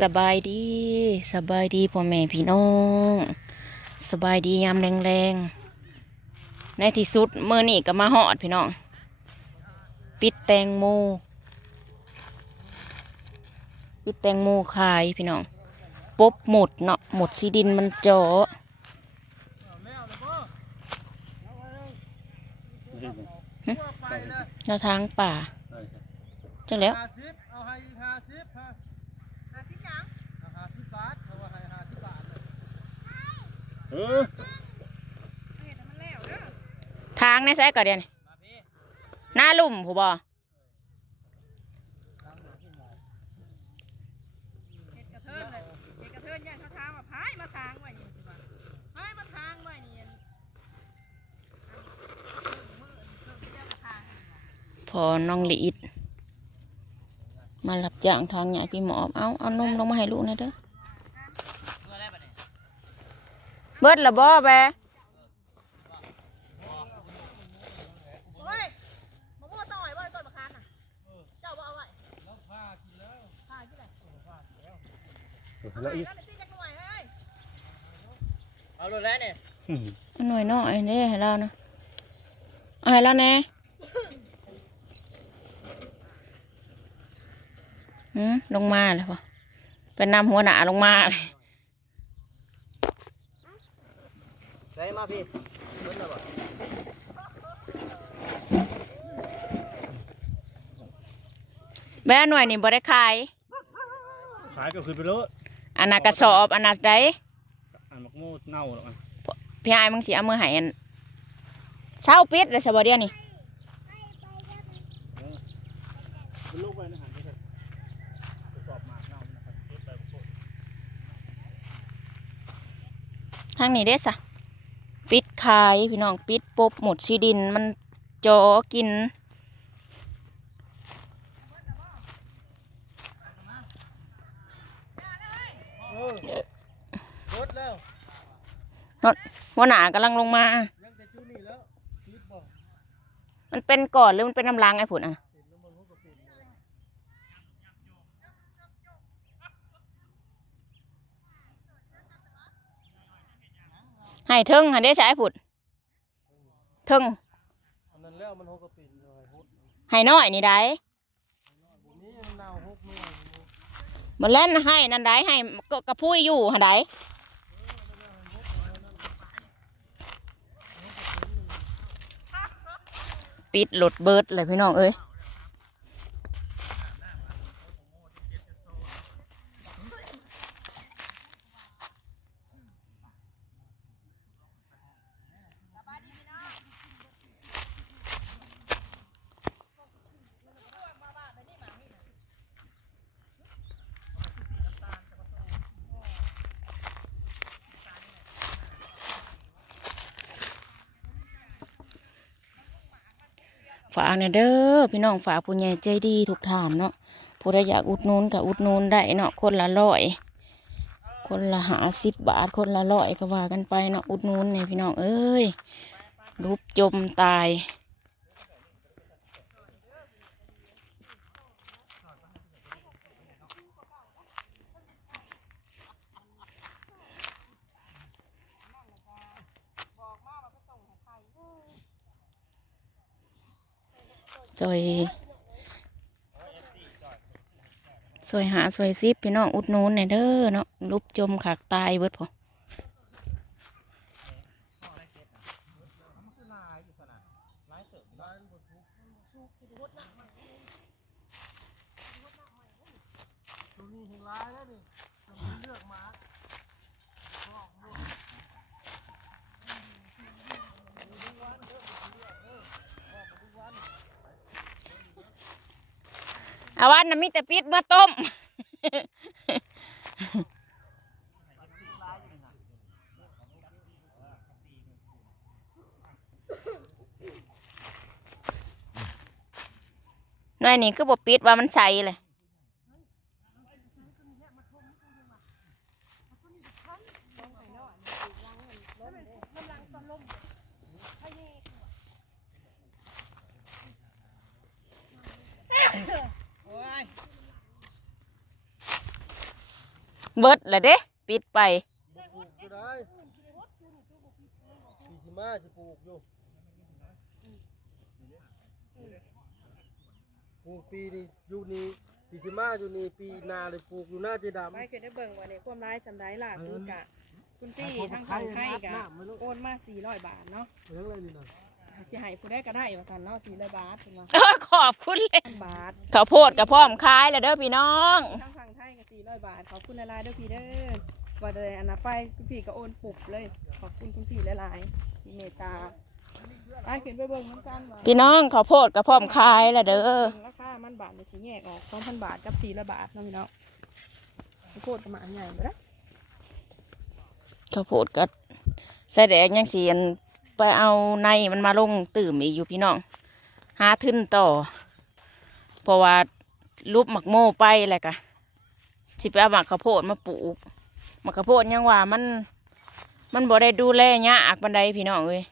สบายดีสบายดีพ่อแม่พี่น้อง สบายดียามแรงๆ ในที่สุดเมื่อนี่ก็มาหอดพี่น้อง ปิดแตงโม ปิดแตงโมขายพี่น้องปบหมดเนาะหมดซีดินมันเจาะแนวทางป่าจังแล้ว ห้าสิบเอาให้อีกห้าสิบฮะห้าสิบยังห้าสิบบาทเอาให้ห้าสิบบาทเลย เออ ทางในไซก่อนเดียวนี่หน้าลุ่มผู้บ่พายมาทางไว้นี่สิว่าพายมาทางไว้นี่อันอันมือเพิ่งเจ้ามาทางนี่ว่ะพอน้องลีดมารับจ้างทางใหญ่พี่หมอบเอาเอานมลงมาให้ลูกหนะเด้อ เมื่อไรบ้เนี่ย เบิดละบ่แบโอ้ยมะม่วงต้องเอาไว้ว่าต้นมะขามน่ะเจ้าบ่เอาไว้แล้วผ้ากินแล้วพายที่ไหนแล้วอีกแล้วเดี๋ยวตีจักหน่วยเฮ้ยเอาเลยแล้วเนี่ยเอาหน่อยน้อยเด้ให้เรานะเอาให้เราแหน่หืมลงมาเลยพอเป็นนำหัวหนาลงมาเลย ใส่มาพี่เบิ้ลแล้วบ่แม่หน่วยนี่บ่ได้ขาย ขายก็คือไปแล้วอันน่ะกระสอบอันน่ะได้อันมักมูดเน่าแล้วมันพี่ไอ้ายมึงสิเอามือให้อันเช้าปิดเลยสบเดียวนี่เป็นลูกไปนะหันไปเถอะไปสอบหมากเน่านะครับเก็บไปโคตรทางนี้เด้สะ ปิดขายพี่น้องปิดปบหมดชีดินมันจอกิน หัวหนากำลังลงมา มันเป็นก่อนหรือมันเป็นน้ำลางไอ้ผุนอะ เห็นแล้วมันรู้ก็เป็นเลย ให้เทิงหันได้ใช้ผุดเทิงอันนั้นแล้วมันรู้ก็เป็นเลยฮุดให้น้อยนี่ได้นี่มันเน่าฮุกนู่นมันเล่นให้นั่นได้ให้ก็กระพุ้ยอยู่หันได้ปิดหลดเบิร์ดเลยพี่น้องเอ้ย ฝากเนี่ยเด้อพี่น้องฝากผู้ใหญ่ใจดีทุกท่านเนาะผู้ใดอยากอุดนูนกับอุดนูนได้เนาะคนละร้อยคนละหาสิบบาทคนละร้อยก็ว่ากันไปเนาะอุดนูนเนี่ยพี่น้องเอ้ยรูปจมตาย ซอยซอยหาซอยซิปพี่น้องอุดนูนเนี่ยเด้อเนาะลุบจมขากตายเบิดพอ ตัวนี้เห็นร้ายแล้วนี่มันเลือกมา อาวันน่ะมีแต่ปิดเมื่อต้มน่อยนี่คือบ่ปิดว่ามันใสเลย เบิดละเด้ ปิดไปก็ได้สี่สิมาสิปลูกอยู่ปลูกปีนี้อยู่นี่สี่สิมาอยู่นี่ปีหนาเลยปลูกอยู่หน้าเจดำ ไปคือได้เบิ่งว่าในความร้ายชำได้ล่าสุดกะ คุณพี่ทั้งฝั่งไทยกะโอนมา400 บาทเนาะเรื่องอะไรนี่นะสิให้ผู้ได้ก็ได้ว่าซั่นเนาะ400บาทเพิ่นว่าเออขอบคุณเลย บาท ข้าวโพดกับพร้อมขายแล้วเด้อพี่น้องทั้งฝั่ง ไทยก็400บาท ขอบคุณหลายๆเด้อพี่เด้อว่าได้อันน่ะไปคุณพี่ก็โอนปุบเลย ขอบคุณคุณพี่หลายๆที่เมตตาไปขึ้นไปเบิ่งน้ำกันว่าพี่น้องข้าวโพดกับพร้อมขายแล้วเด้อ ราคามันบาทเลยสิแยกออก2,000บาทกับ400บาทเนาะพี่น้องโคตรประมาณใหญ่บ่ได้ข้าวโพดกับใส่แดงยังเสียนไปเอาในมันมาลงตื่มอีกอยู่พี่น้องหาทึนต่อ เพราะว่ารูปหมักโม่ไปแหละกะ สิไปเอาหมักข้าวโพดมาปลูกหมักข้าวโพดยังว่ามัน มันบ่ได้ดูแลยากบันไดพี่น้องเอ้ย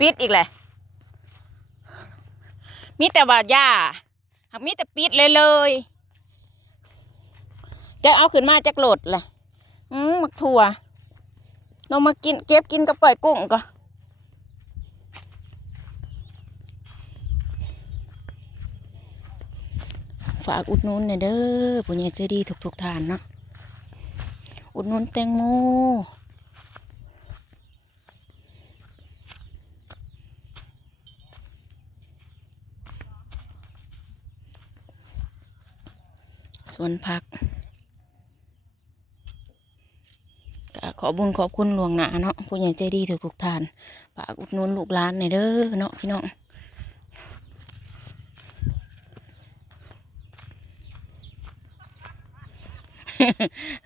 ปิดอีกแหละ มีแต่ว่าหญ้ามีแต่ปิดเลยเลย จะเอาขึ้นมาจากโหลดเลยอืมมักถั่วลงมากินเก็บกินกับก้อยกุ้งก็ฝากอุดนุนเนี่ยเด้อผู้ใหญ่ใจดีทุกๆทานเนาะอุดนุนแตงโมสวนผักก็ ขอบุญขอบคุณหลวงหนาเนาะผู้ใหญ่ใจดีถือทุกๆทานฝากอุดหนุนลูกหลานเนี่ยเด้อเนาะพี่น้อง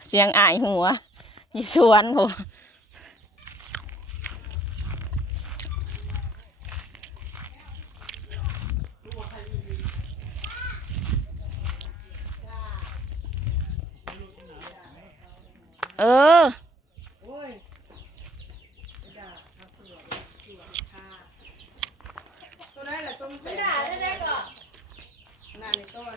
เสียงอายหัวอยู่สวนโหเออ ตัวได้แหละตัวมันไม่ได้เล็กๆหรอกนั่นในต้น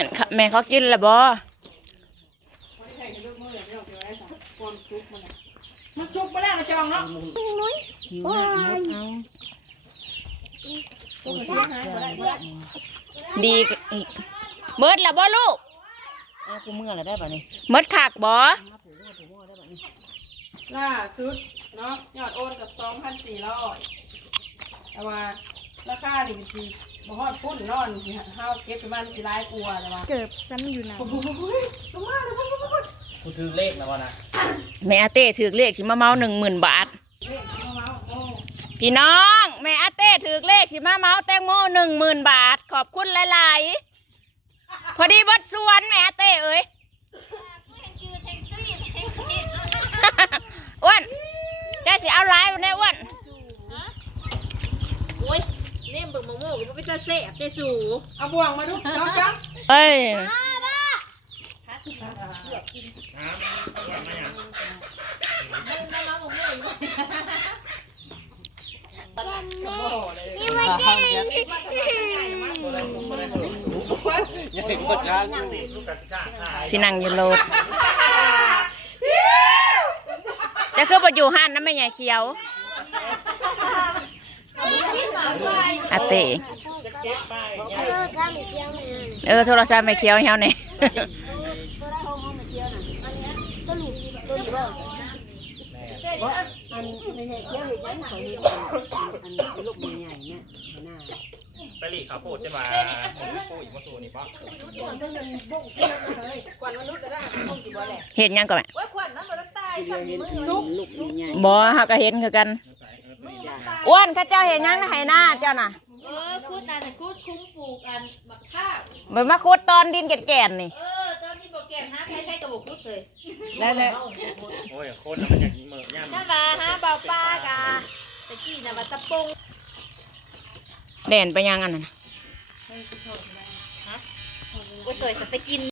แม่นเขาแม่เขากินแล้วบ่คนที่ใครจะลูกมือเดี๋ยวพี่น้องจะได้สั่งความซุกมันน่ะมันซุกไปแล้วนะจองเนาะตัวมันเสียหายบ่ได้บ่ได้ดีเบิดแล้วบ่ลูกเอากูเมื่อไรได้ป่ะนี่เบิดขากบ่ล่าสุดเนาะยอดโอนกับสองพันสี่ร้อยแต่ว่าราคาดิบที บ่ฮอดพุ่นนอนสิเฮาเก็บไปมันสิหลายกลัวแต่ว่าเกิบซ้ำอยู่นะโอ้โหลงมาเลยพุ่นพุ่นพุ่นกูถือเลขนะวะนะแม่อาเต้ถือเลขสิมาเมาหนึ่งหมื่นบาทเล่นมาเมาโอ้พี่น้องแม่อาเต้ถือเลขสิมาเมาแตงโมหนึ่งหมื่นบาท ขอบคุณหลายๆ พอดีวัดสวนแม่อาเต้เอ้ย อ้วนแกสิเอาไลน์วันนี้อ้วนโอ้ย เนี่ยเบิ่งมะม่วงก็ไม่จะเสพจะสูเอาบ่วงมาดูจ้องจ้องเอ้ยยังเห็นคนกลางอยู่ลูกกระชากขายสินั่งอยู่โลดจะคือบ่อยู่ห้านน้ำไม่ใหญ่เขียว อาเต้จะเก็บไปเนี่ยเออโทรศัพท์ไม่เขียวให้เฮาเนี่ยอันไม่ใช่เที่ยวเห็นยังขอเห็นอันอันลูกใหญ่ๆเนี่ยหน้าไปหลีกขาโพดจะมาผมปูอยู่มาสู่นี่ป้าเห็นยังก่อนแม่ว่าขวัญน้ำมันตายที่เราเห็นอันลูกใหญ่บ่เฮาก็เห็นคือกันๆ อ้วนเข้าเจ้าเห็นยังนะให้หน้าเจ้าน่ะเออคูดอันคูดคุ้มปลูกอันมะข้าวเหมือนมาคุดตอนดินแก่นๆนี่ เออตอนนี้บอกแก่นฮะใครใครกับบอกคูดเลยแล้วแล้วโอ้ยคนมันอยากเหมื่อย่ำนั่นมาฮะเบาปลากาตะกี้น่ะมาตะปงเด่นไปยังอันนั้นน่ะ ก็สวยสัไปกิน